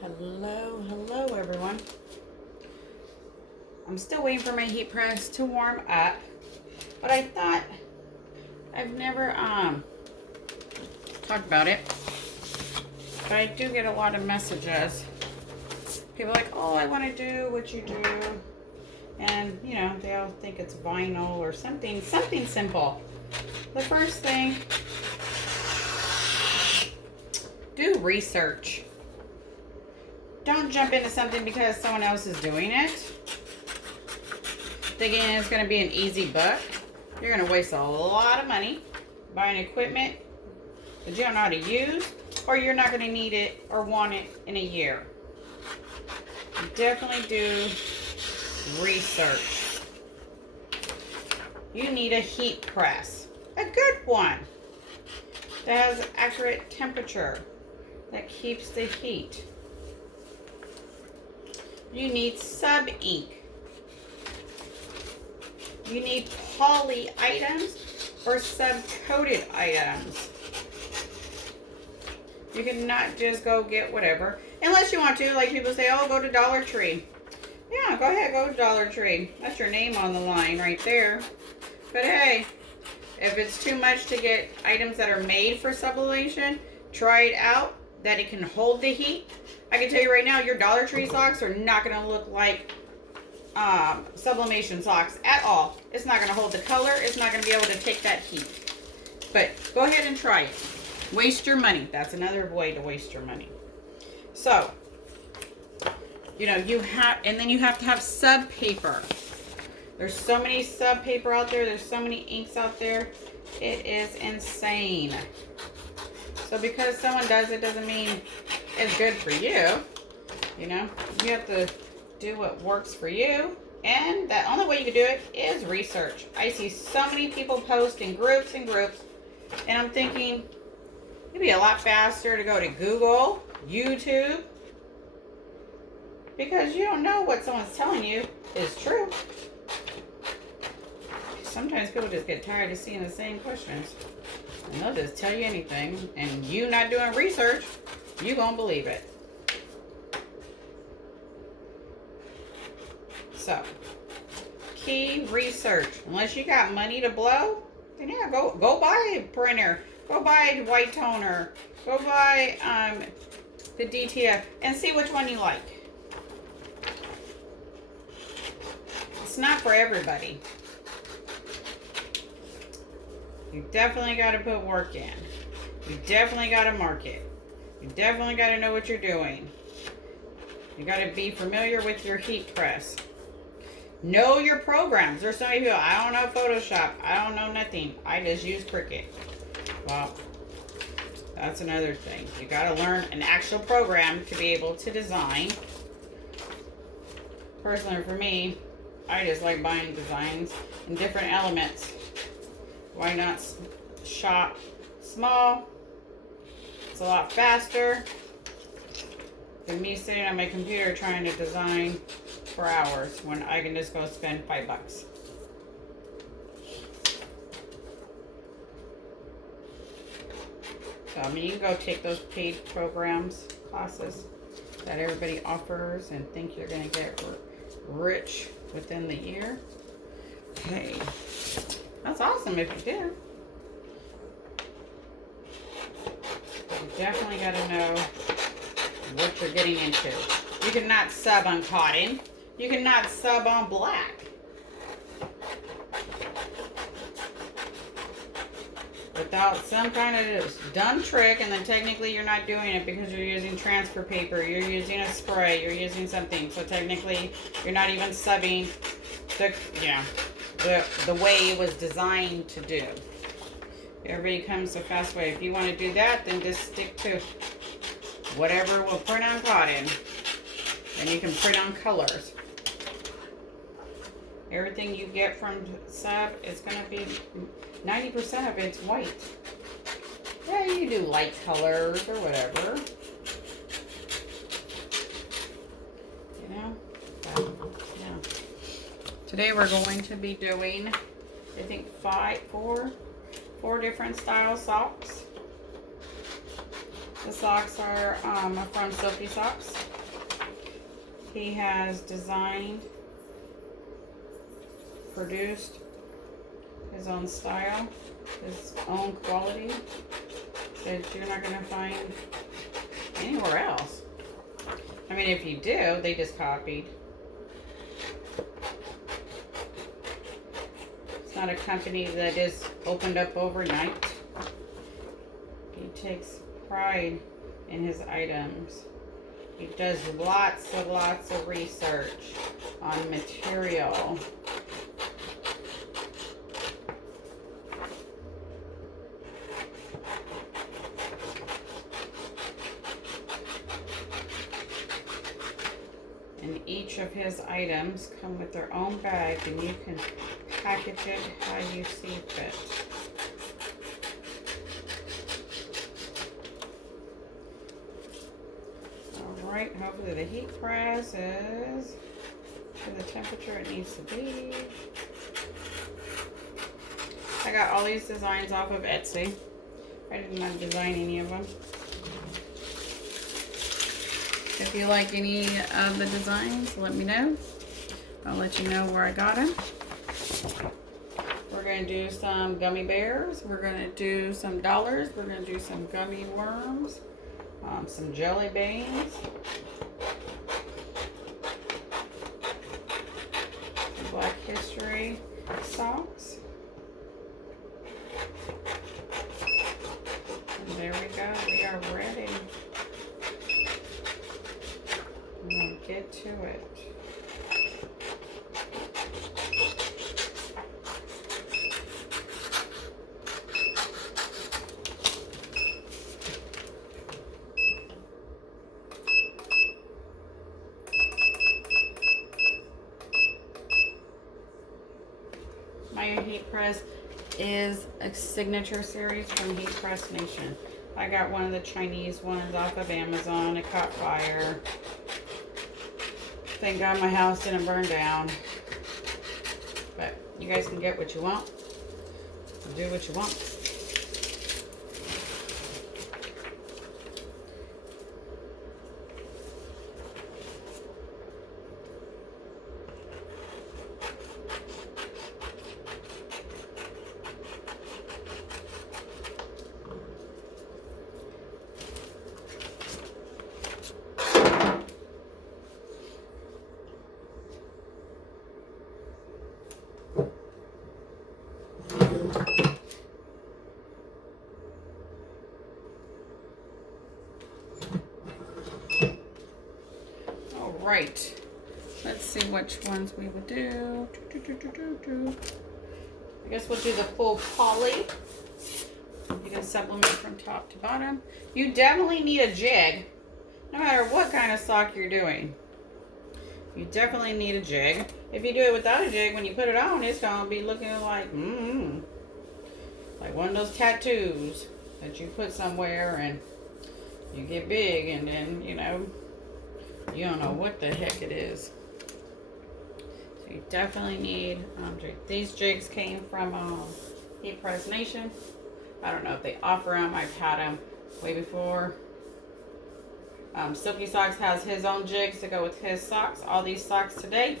Hello everyone. I'm still waiting for my heat press to warm up, but I thought I've never talked about it, but I do get a lot of messages. People are like, oh, I want to do what you do, and you know, they all think it's vinyl or something simple. The first thing, do research. Don't jump into something because someone else is doing it, thinking it's going to be an easy buck. You're going to waste a lot of money buying equipment that you don't know how to use, or you're not going to need it or want it in a year. Definitely do research. You need a heat press, a good one that has accurate temperature, that keeps the heat. You need sub ink. You need poly items or sub-coated items. You cannot just go get whatever. Unless you want to, like people say, oh, go to Dollar Tree. Yeah, go ahead, go to Dollar Tree. That's your name on the line right there. But hey, if it's too much to get items that are made for sublimation, try it out, that it can hold the heat. I can tell you right now, your Dollar Tree socks are not going to look like sublimation socks at all. It's not going to hold the color. It's not going to be able to take that heat. But go ahead and try it. Waste your money. That's another way to waste your money. So, you know, you have, and then you have to have sub paper. There's so many sub paper out there. There's so many inks out there. It is insane. So because someone does it doesn't mean it's good for you. You know, you have to do what works for you. And the only way you can do it is research. I see so many people post in groups and groups. And I'm thinking, it'd be a lot faster to go to Google, YouTube. Because you don't know what someone's telling you is true. Sometimes people just get tired of seeing the same questions. And they'll just tell you anything. And you not doing research, you gonna believe it. So, key research. Unless you got money to blow, then yeah, go buy a printer. Go buy a white toner. Go buy the DTF and see which one you like. It's not for everybody. You definitely got to put work in. You definitely got to market. You definitely got to know what you're doing. You got to be familiar with your heat press. Know your programs. There's so many people, I don't know Photoshop. I don't know nothing. I just use Cricut. Well, that's another thing. You got to learn an actual program to be able to design. Personally, for me, I just like buying designs and different elements. Why not shop small? It's a lot faster than me sitting on my computer trying to design for hours when I can just go spend $5. So, I mean, you can go take those paid programs, classes that everybody offers and think you're going to get rich within the year. Hey, that's awesome if you do. You definitely got to know what you're getting into. You cannot sub on cotton. You cannot sub on black. Without some kind of dumb trick, and then technically you're not doing it because you're using transfer paper, you're using a spray, you're using something. So technically you're not even subbing the way it was designed to do. Everybody comes the fast way. If you want to do that, then just stick to whatever will print on cotton. And you can print on colors. Everything you get from sub is going to be 90% of it's white. Yeah, you do light colors or whatever. You know? Yeah. Today we're going to be doing, I think, four different style socks. The socks are from Silky Socks. He has designed, produced his own style, his own quality that you're not going to find anywhere else. I mean, if you do, they just copied. It's not a company that is opened up overnight. He takes pride in his items. He does lots of research on material. And each of his items come with their own bag, and you can package it how you see fit. Alright, hopefully the heat press is to the temperature it needs to be. I got all these designs off of Etsy. I did not design any of them. If you like any of the designs, let me know. I'll let you know where I got them. We're going to do some gummy bears. We're going to do some dollars. We're going to do some gummy worms. Some jelly beans. Some Black History socks. And there we go. We are ready. We'll get to it. My heat press is a signature series from Heat Press Nation. I got one of the Chinese ones off of Amazon. It caught fire. Thank God my house didn't burn down. But you guys can get what you want. Do what you want. Right, let's see which ones we would do. I guess we'll do the full poly. You can supplement from top to bottom. You definitely need a jig, no matter what kind of sock you're doing. You definitely need a jig. If you do it without a jig, when you put it on, it's gonna be looking like like one of those tattoos that you put somewhere and you get big, and then you don't know what the heck it is. So you definitely need these jigs came from Heat Press Nation. I don't know if they offer them. I've had them way before. Silky Socks has his own jigs to go with his socks. All these socks today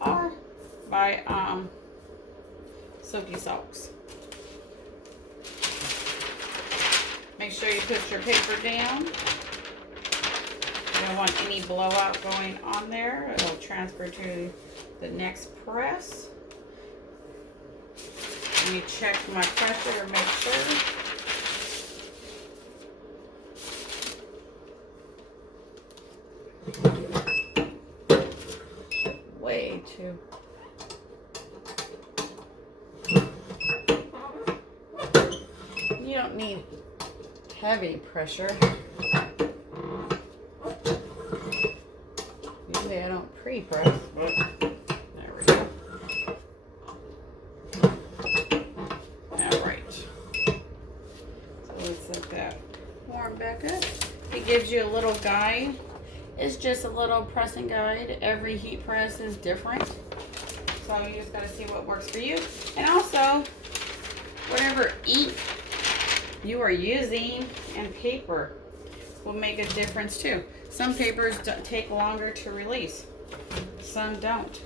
are by Silky Socks. Make sure you put your paper down. You don't want any blowout going on there. It'll transfer to the next press. Let me check my pressure to make sure. Way too. You don't need heavy pressure. Usually I don't pre-press, but there we go. Alright. So let's let that warm back up. It gives you a little guide. It's just a little pressing guide. Every heat press is different. So you just gotta see what works for you. And also, whatever ink you are using and paper. will make a difference too. Some papers take longer to release. Some don't.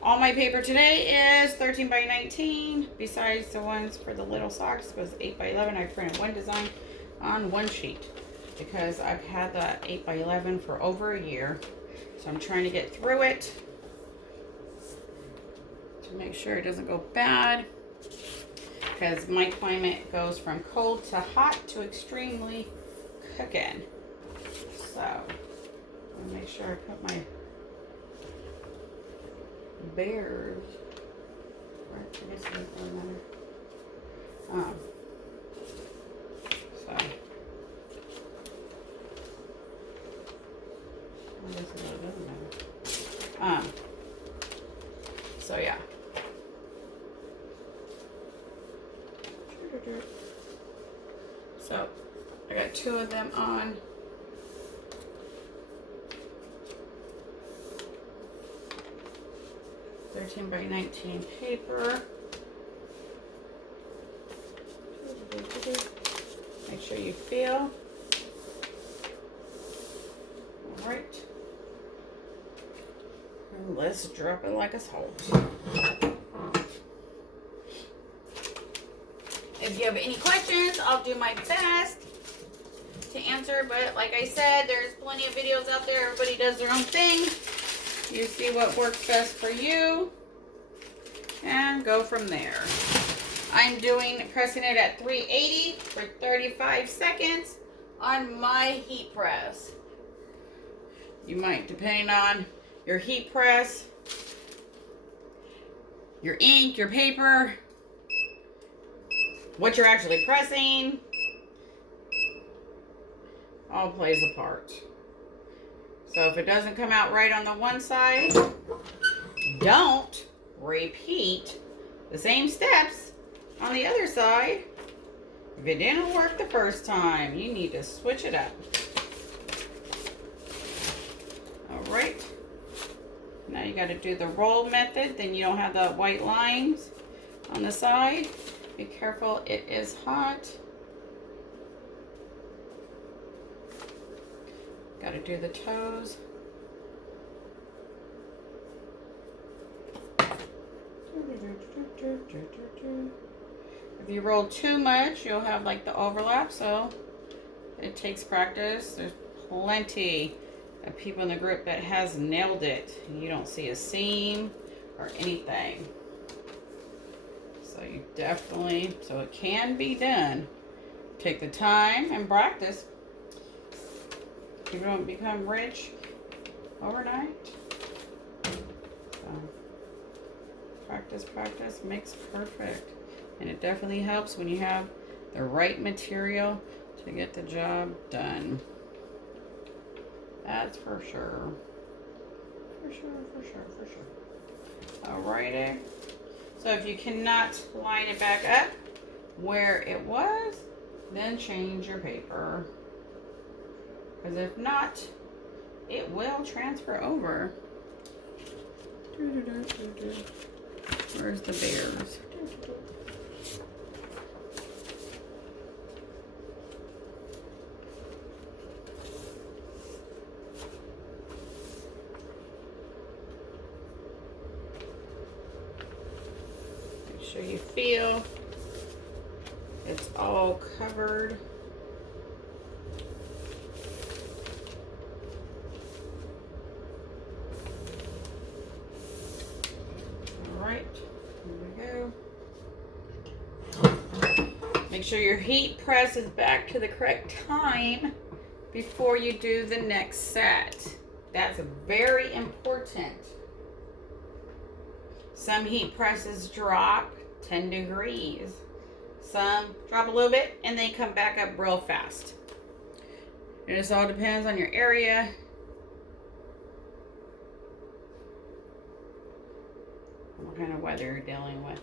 All my paper today is 13 by 19. Besides the ones for the little socks was 8 by 11. I printed one design on one sheet because I've had the 8 by 11 for over a year. So I'm trying to get through it to make sure it doesn't go bad, because my climate goes from cold to hot to extremely cooking. So I'll make sure I put my bears right. I guess it doesn't really matter. So I guess it really doesn't matter. So yeah. So I got 2 of them on. $13 by $19 paper. Make sure you feel. All right. And let's drop it like it's hot. If you have any questions, I'll do my best to answer. But like I said, there's plenty of videos out there. Everybody does their own thing. You see what works best for you and go from there. I'm pressing it at 380 for 35 seconds on my heat press. You might, depending on your heat press, your ink, your paper, what you're actually pressing, all plays a part. So if it doesn't come out right on the one side, don't repeat the same steps on the other side. If it didn't work the first time, you need to switch it up. All right. Now you got to do the roll method, then you don't have the white lines on the side. Be careful, it is hot. Got to do the toes. If you roll too much, you'll have like the overlap, so it takes practice. There's plenty of people in the group that has nailed it. You don't see a seam or anything. So you definitely, so it can be done. Take the time and practice. You don't become rich overnight. So practice, practice makes perfect. And it definitely helps when you have the right material to get the job done. That's for sure. For sure, for sure, for sure. Alrighty. So if you cannot line it back up where it was, then change your paper. Because if not, it will transfer over. Where's the bears? Make sure you feel it's all covered. Make sure your heat press is back to the correct time before you do the next set. That's very important. Some heat presses drop 10 degrees. Some drop a little bit and they come back up real fast. It just all depends on your area. What kind of weather you're dealing with.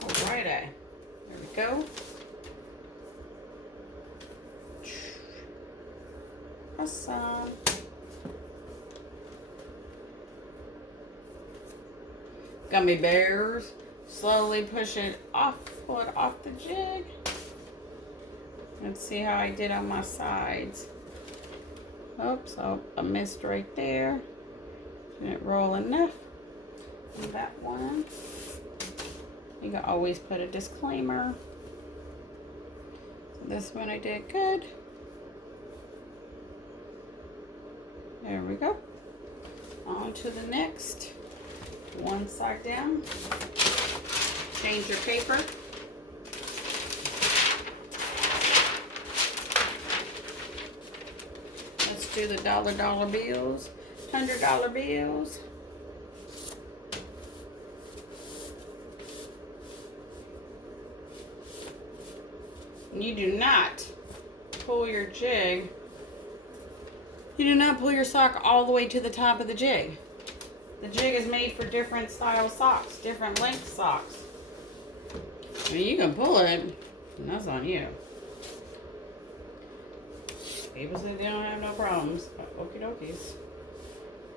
Alrighty. go. Awesome. Gummy bears. Slowly push it off, pull it off the jig. Let's see how I did on my sides. Oops, oh, I missed right there. Didn't roll enough. And that one. You can always put a disclaimer. So this one I did good. There we go. On to the next. One side down. Change your paper. Let's do the dollar bills, $100 bills. You do not pull your jig. You do not pull your sock all the way to the top of the jig. The jig is made for different style socks, different length socks. I mean, you can pull it, and that's on you. People say they don't have no problems, but okie dokies.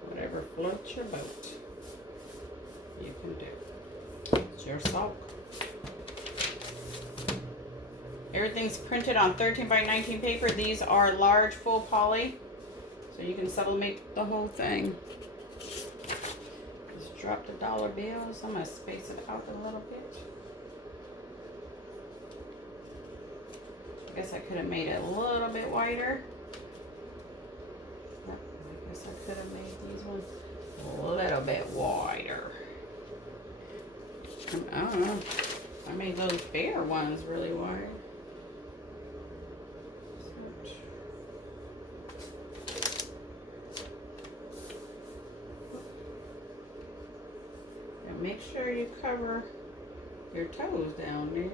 Whatever floats your boat, you can do. It's your sock. Everything's printed on 13 by 19 paper. These are large full poly, so you can sublimate the whole thing. Just drop the dollar bills. I'm gonna space it out a little bit. I guess I could have made it a little bit wider. I guess I could have made these ones a little bit wider. I don't know. I made those bare ones really wide. And make sure you cover your toes down there.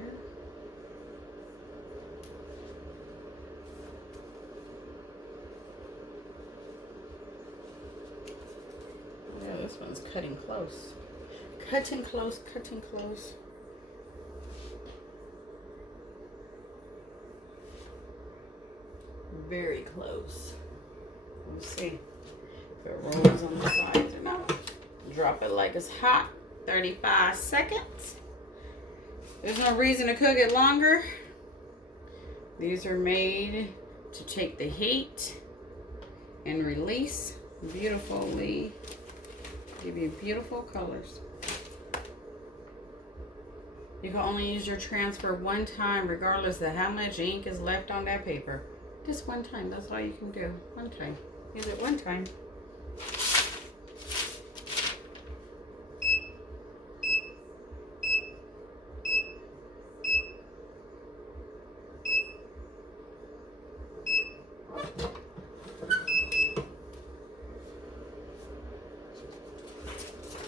This one's cutting close. Cutting close, cutting close. Very close. We'll see if it rolls on the sides or not. Drop it like it's hot. 35 seconds. There's no reason to cook it longer. These are made to take the heat and release beautifully. Give you beautiful colors. You can only use your transfer one time regardless of how much ink is left on that paper. Just one time, that's all you can do. One time. Use it one time.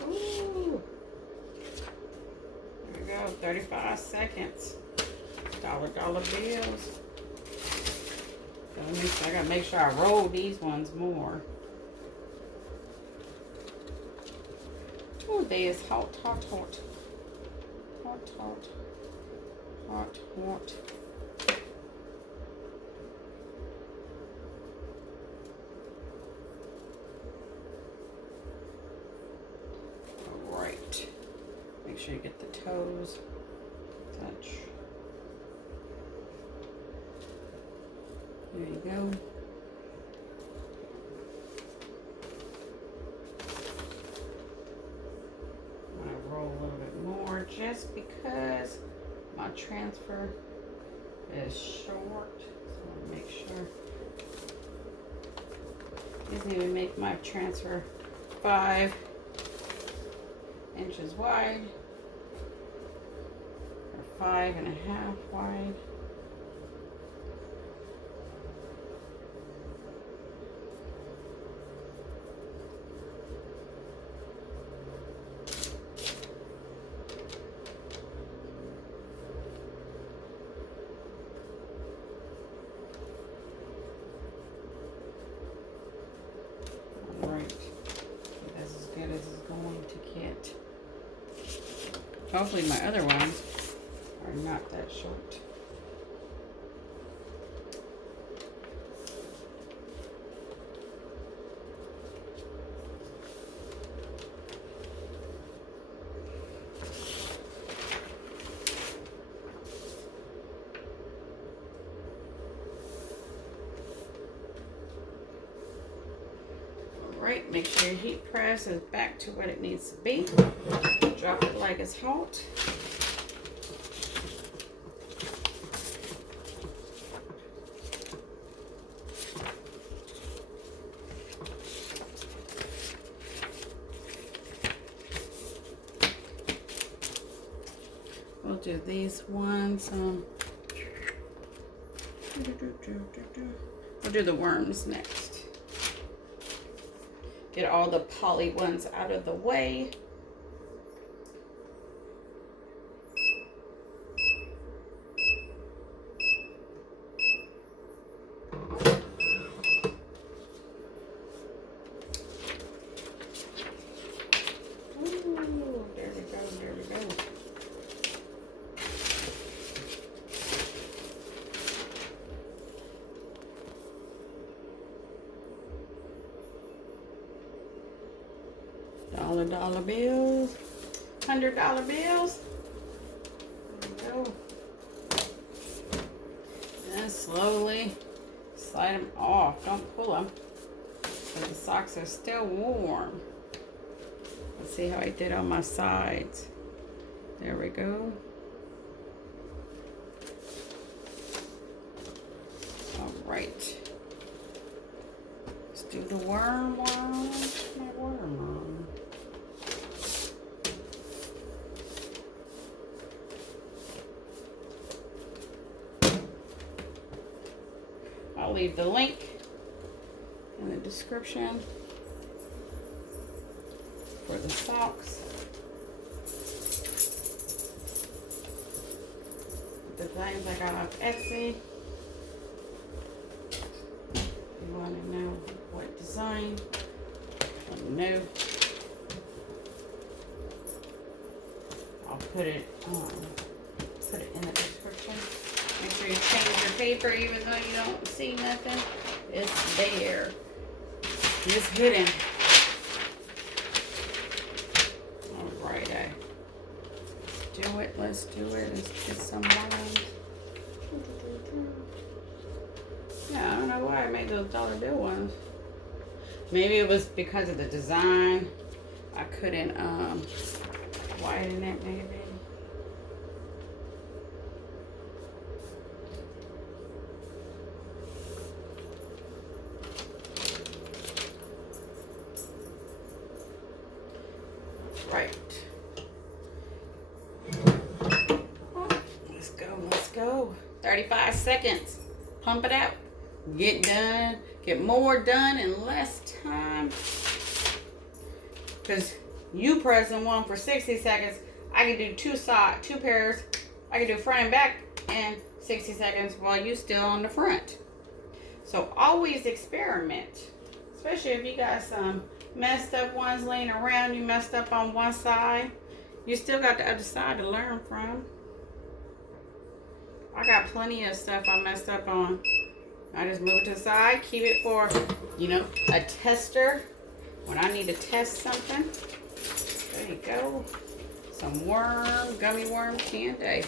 Ooh. There we go, 35 seconds. Dollar bills. I gotta make sure I roll these ones more. Oh, they is hot, hot, hot. Hot, hot. Hot, hot. Alright. Make sure you get the toes. Touch. There you go. I'm going to roll a little bit more just because my transfer is short. So I want to make sure. Doesn't even make my transfer 5 inches wide or 5.5 wide. Hopefully my other ones are Or not that short. Alright, make sure your heat press is back to what it needs to be. Drop it like it's hot. We'll do these ones. We'll do the worms next. Get all the poly ones out of the way. Ooh, there we go, there we go. $1 bills, $100 bills. There we go. And slowly slide them off. Don't pull them, because the socks are still warm. Let's see how I did on my sides. There we go. All right. Let's do the worm one. My worm one. I'll leave the link in the description for the socks. Designs I got off Etsy. If you want to know what design, let me know. I'll put it in the description. Make sure you change your paper even though you don't see nothing. It's there. It's hidden. Alright, let's do it. Let's get some lines. Yeah, I don't know why I made those dollar bill ones. Maybe it was because of the design. I couldn't widen it maybe. Right. Let's go. 35 seconds. Pump it out. Get done. Get more done in less time. Because you pressing one for 60 seconds. I can do two pairs. I can do front and back in 60 seconds while you still on the front. So always experiment. Especially if you got some messed up ones laying around. You messed up on one side. You still got the other side to learn from. I got plenty of stuff I messed up on. I just move it to the side, keep it for, you know, a tester when I need to test something. There you go. Some gummy worm candy.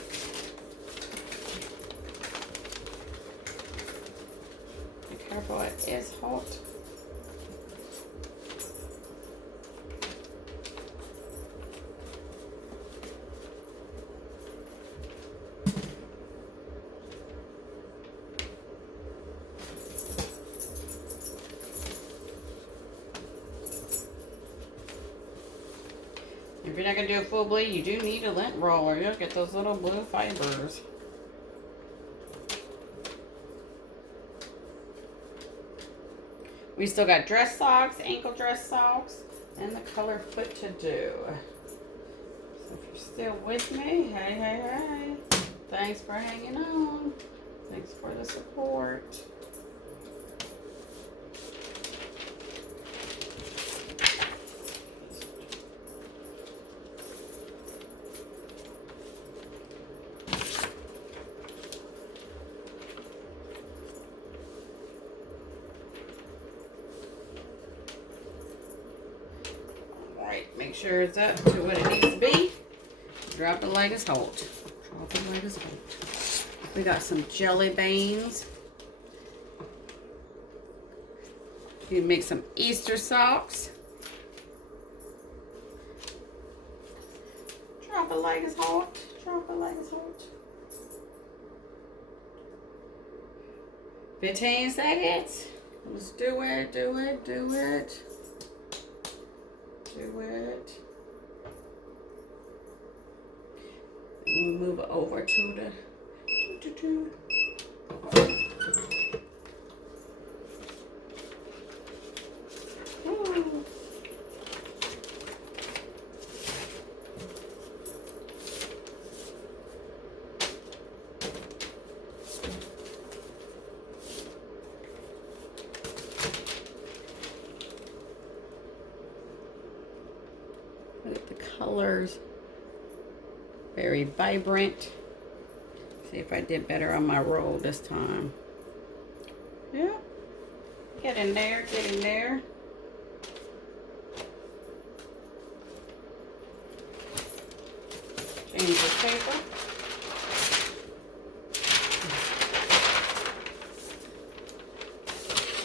Be careful, it is hot. If you're not going to do a full bleed, you do need a lint roller. You'll get those little blue fibers. We still got dress socks, ankle dress socks, and the color foot to do. So if you're still with me, hey. Thanks for hanging on. Thanks for the support. Make sure it's up to what it needs to be. Drop it like it's hot. Drop it like it's hot. We got some jelly beans. You can make some Easter socks. Drop it like it's hot. Drop it like it's hot. 15 seconds. Let's do it, do it, do it. Do it. And we'll move it over to the Ooh. Look at the colors. Very vibrant. See if I did better on my roll this time. Yeah. Get in there, get in there. Change the paper.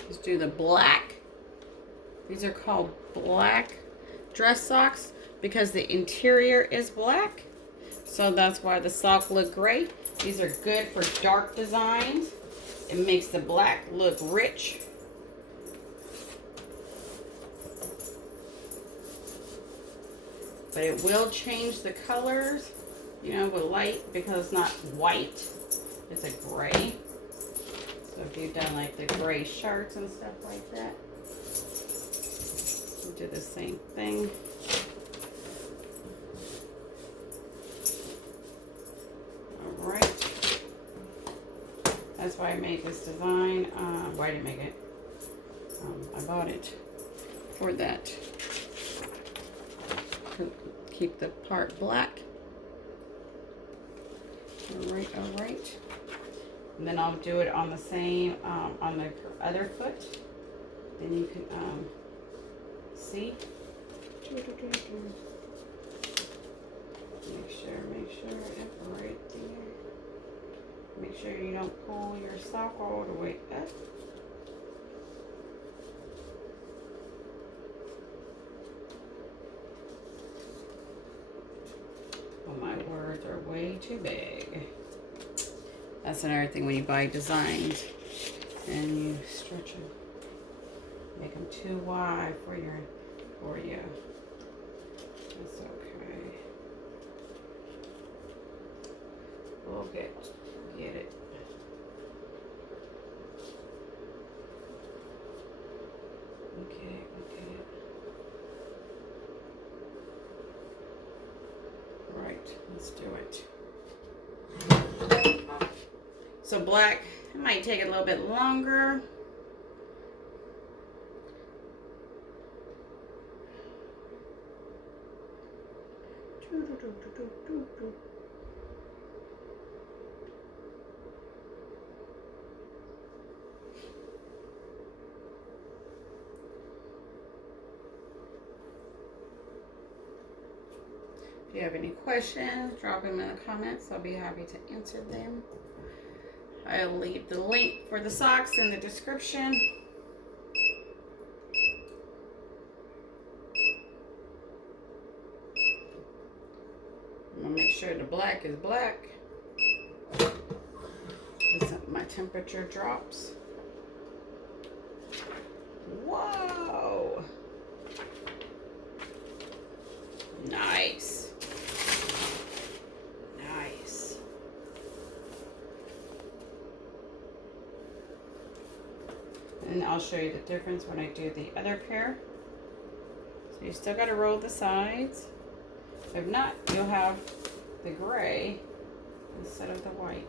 Let's do the black. These are called black dress socks because the interior is black. So that's why the sock look great. These are good for dark designs. It makes the black look rich. But it will change the colors, you know, with light because it's not white. It's a gray. So if you've done like the gray shirts and stuff like that, you do the same thing. That's why I made this design. Why did I make it? I bought it for that. To keep the part black. Alright, alright. And then I'll do it on the same, on the other foot. Then you can see. Make sure it's right there. Make sure you don't pull your sock all the way up. Oh, my words are way too big. That's another thing when you buy designs and you stretch them. Make them too wide for you. That's okay. We'll get it. Okay. Right, let's do it. So black, it might take a little bit longer. If you have any questions, drop them in the comments. I'll be happy to answer them. I'll leave the link for the socks in the description. I'm gonna make sure the black is black. My temperature drops. Whoa! Nice. Nice. And I'll show you the difference when I do the other pair. So you still got to roll the sides. If not, you'll have the gray instead of the white.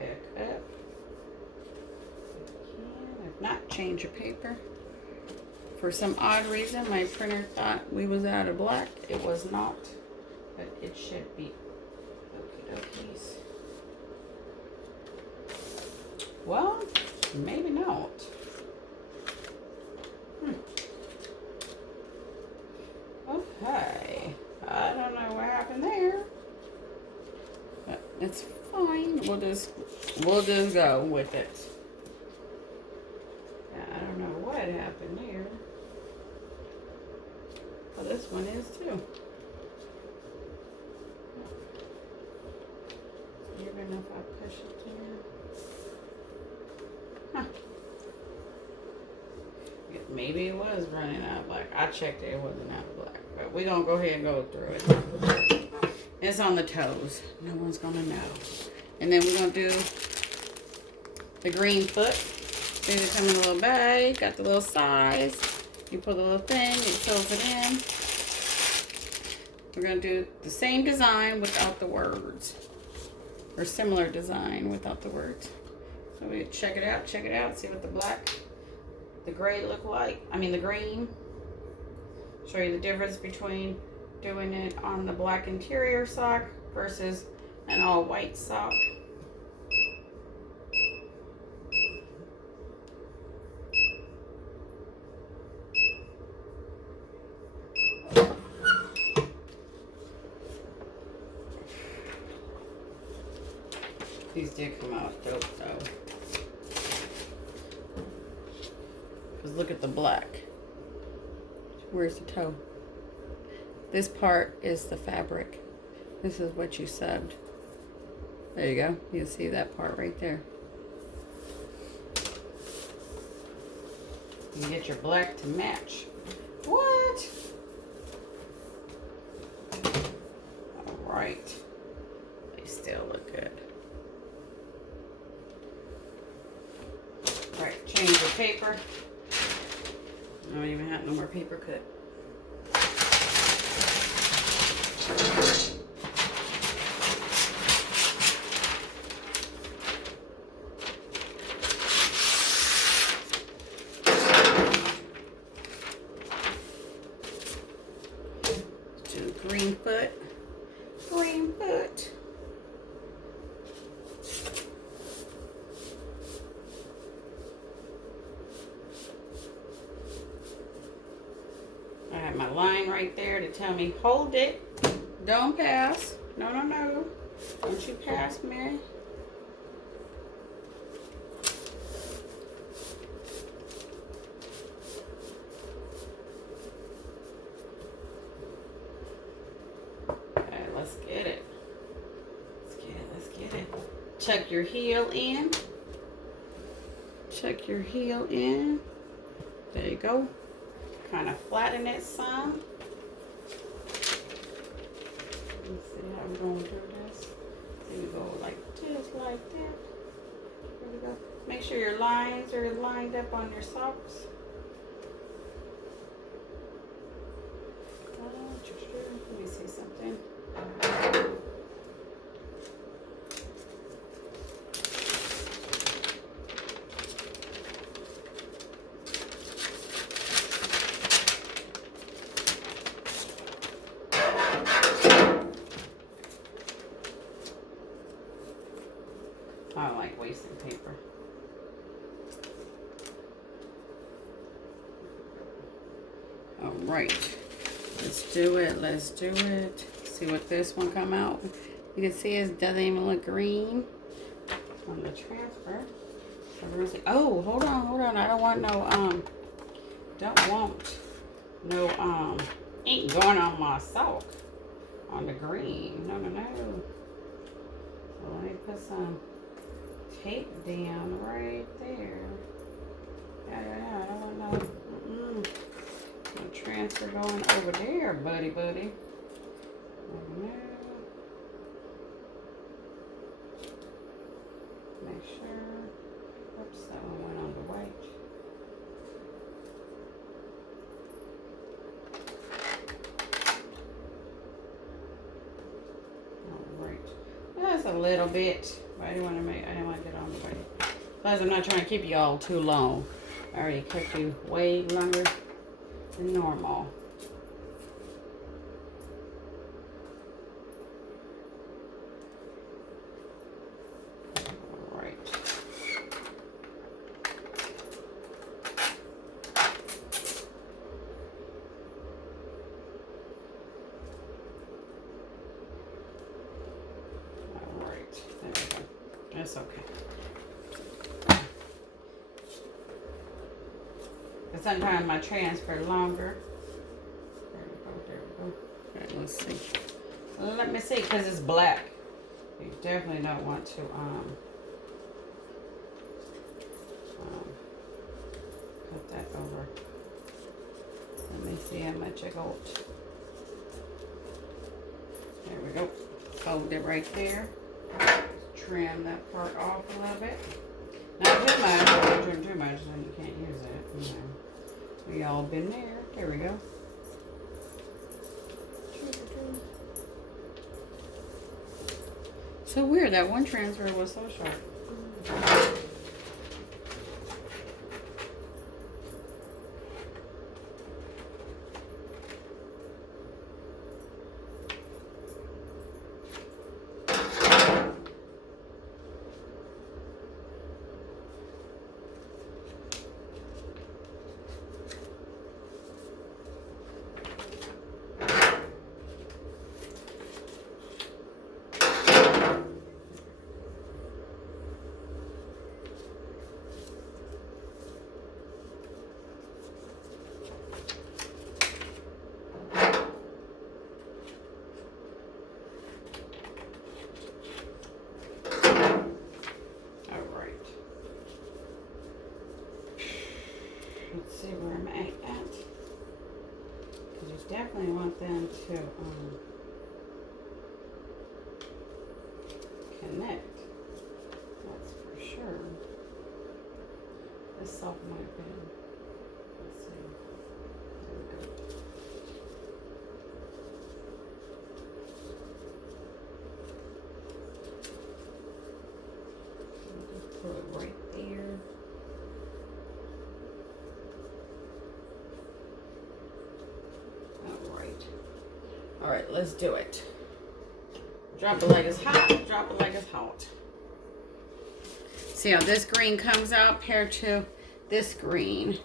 back up. If not, change your paper. For some odd reason, my printer thought we was out of black. It was not, but it should be. Okie dokies. Well, maybe not. Okay. I don't know what happened there. But it's fine. We'll just go with it. I don't know what happened there. Well, this one is too. Even if I push it there. Huh. Maybe it was running out of black. I checked it, it wasn't out of black. But we're going to go ahead and go through it. It's on the toes. No one's going to know. And then we're going to do the green foot. Then it comes in a little bag. Got the little size. You put the little thing. It fills it in. We're going to do the same design without the words. Or similar design without the words. So we check it out. Check it out. See what the black, the gray look like. I mean the green. Show you the difference between doing it on the black interior sock versus an all white sock. These did come out dope though. Because look at the black. Where's the toe? This part is the fabric. This is what you subbed. There you go. You see that part right there. You can get your black to match. What? Alright. They still look good. Alright, change your paper. I don't even have no more paper cut. Do green foot. Green foot. I have my line right there to tell me, hold it, don't pass. No, no, no. Don't you pass me. Okay, let's get it. Let's get it, let's get it. Tuck your heel in. Tuck your heel in. There you go. Kind of flatten it some. Let's see how we're going to do this. So you go like this, like that. There we go. Make sure your lines are lined up on your socks. Let me see something. I don't like wasting paper. All right, let's do it. Let's do it. See what this one come out. You can see it doesn't even look green on the transfer. Oh, hold on, hold on. I don't want no ink going on my sock on the green. No, no, no. So let me put some tape down right there. Yeah, I don't want no transfer going over there, buddy. No. Make sure. Oops, that one went on the white. All right. That's a little bit. But I didn't want to get on the way. Plus, I'm not trying to keep you all too long. I already kept you way longer than normal. That's okay. But sometimes my transfer longer. There we go. Okay, let's see. Let me see, because it's black. You definitely don't want to put that over. Let me see how much I got. There we go. Fold it right there. Trim that part off a little bit. Not too much. Don't trim too much, then you can't use it. You know. We all been there. There we go. So weird, that one transfer was so sharp. Let's see where I'm at. Because you definitely want them to connect. That's for sure. This soft might have been. Let's see. There we go. Just put it right there. All right, let's do it. Drop it like it's hot. Drop it like it's hot. See how this green comes out compared to this green.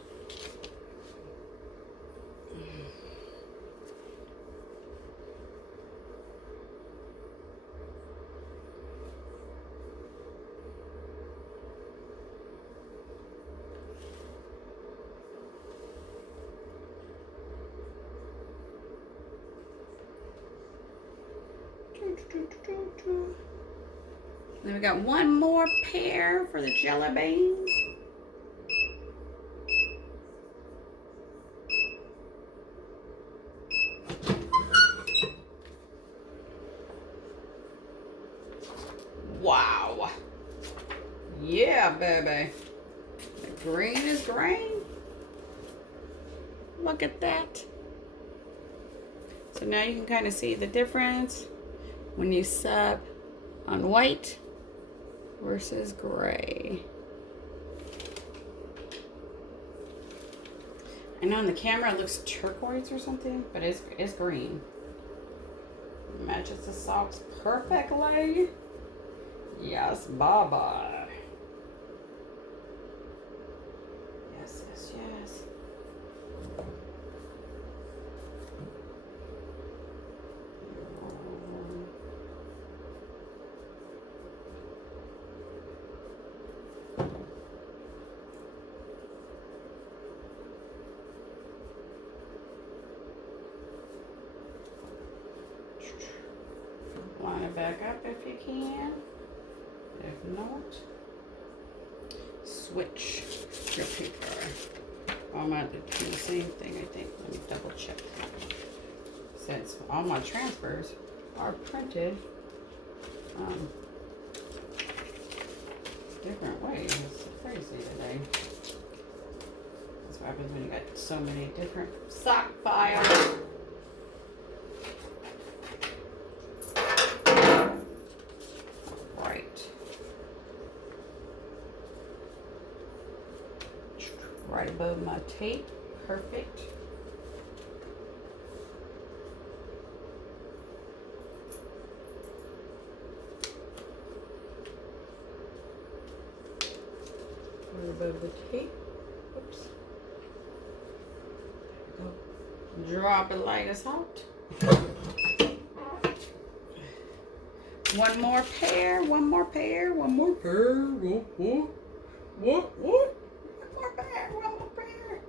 Then we got one more pair for the jelly beans. Wow. Yeah, baby. The green is green. Look at that. So now you can kind of see the difference when you sub on white versus gray. I know on the camera it looks turquoise or something, but it's green. Matches the socks perfectly. Yes, baba. Yes, yes, yes. Line it back up if you can. If not, switch your paper. I'm going to do the same thing, I think. Let me double check. Since all my transfers are printed different ways. It's crazy today. That's what happens when you got so many different sock files. right. Right above my tape. Perfect. Right above the tape. Oops. There we go. Drop it like it's hot. One more pair, one more pair, one more pair. What? One more pair, one more pair.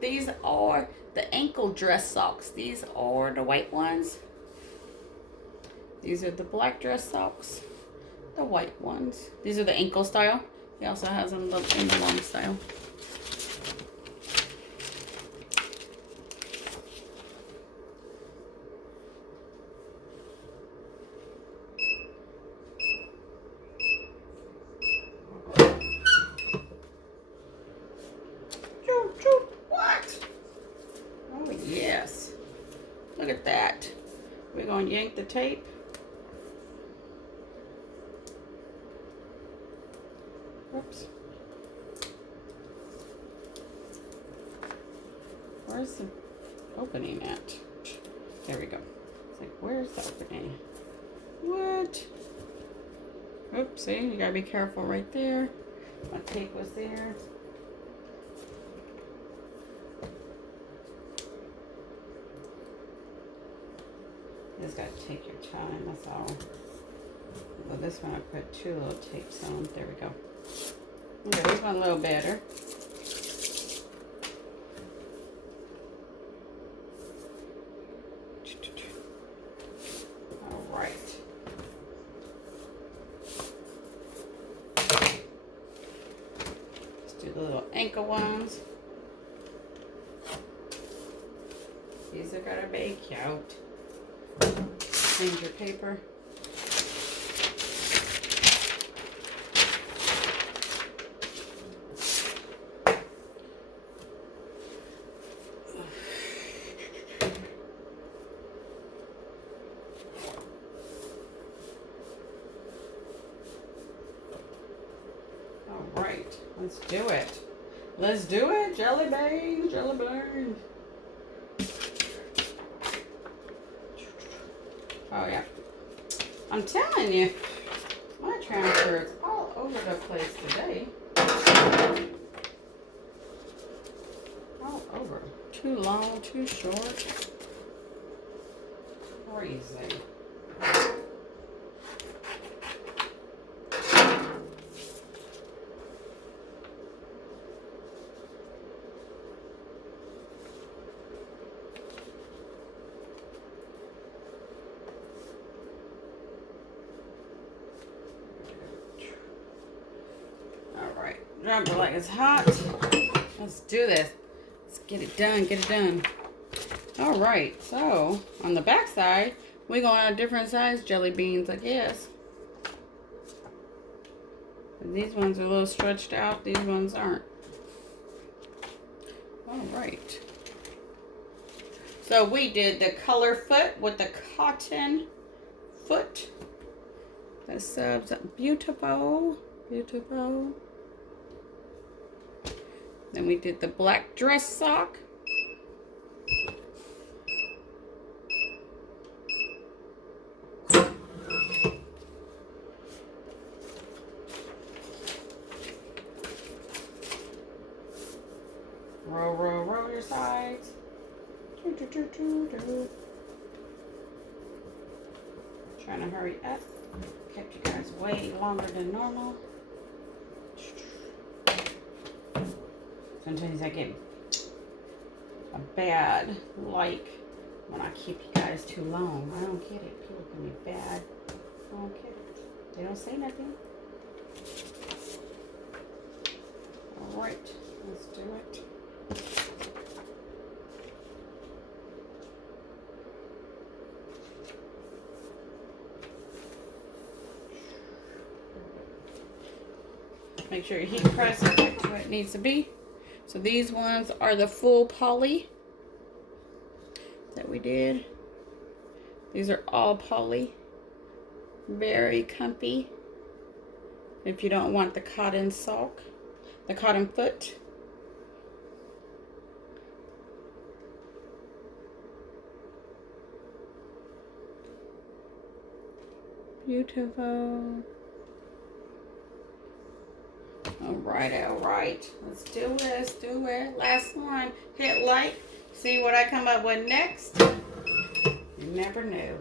These are the ankle dress socks. These are the white ones. These are the black dress socks. The white ones. These are the ankle style. He also has them in the long style. What? Oh, yes. Look at that. We're going to yank the tape. Whoops. Where's the opening at? There we go. It's like, where's the opening? What? Oops, see, you gotta be careful right there. My tape was there. You just gotta take your time, that's all. Well, this one I put 2 little tapes on. There we go. Okay, this one a little better. All right. Let's do the little ankle ones. These are gonna be cute. Change your paper. All right, let's do it. Let's do it, jelly beans, jelly beans. Oh yeah, I'm telling you, my transfer is all over the place today. All over. Too long, too short. Crazy. Drop it like it's hot. Let's do this. Let's get it done, get it done. All right, so on the back side, we're going to have different size jelly beans, I guess. These ones are a little stretched out. These ones aren't. All right. So we did the color foot with the cotton foot. That's beautiful, beautiful. Then we did the black dress sock. Roll, roll, roll your sides. Trying to hurry up. Kept you guys way longer than normal. Sometimes I get a bad like when I keep you guys too long. I don't get it. People can be bad. I don't get it. They don't say nothing. All right, let's do it. Make sure your heat press is back to where it needs to be. So these ones are the full poly that we did. These are all poly. Very comfy. if you don't want the cotton sock, the cotton foot. Beautiful. All right. Let's do this. Do it. Last one. Hit like. See what I come up with next. You never know.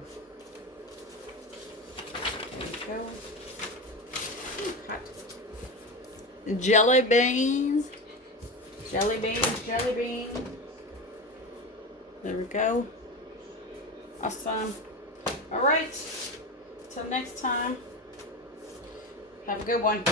There you go. Ooh, hot. Jelly beans. Jelly beans. Jelly beans. There we go. Awesome. All right. Till next time. Have a good one.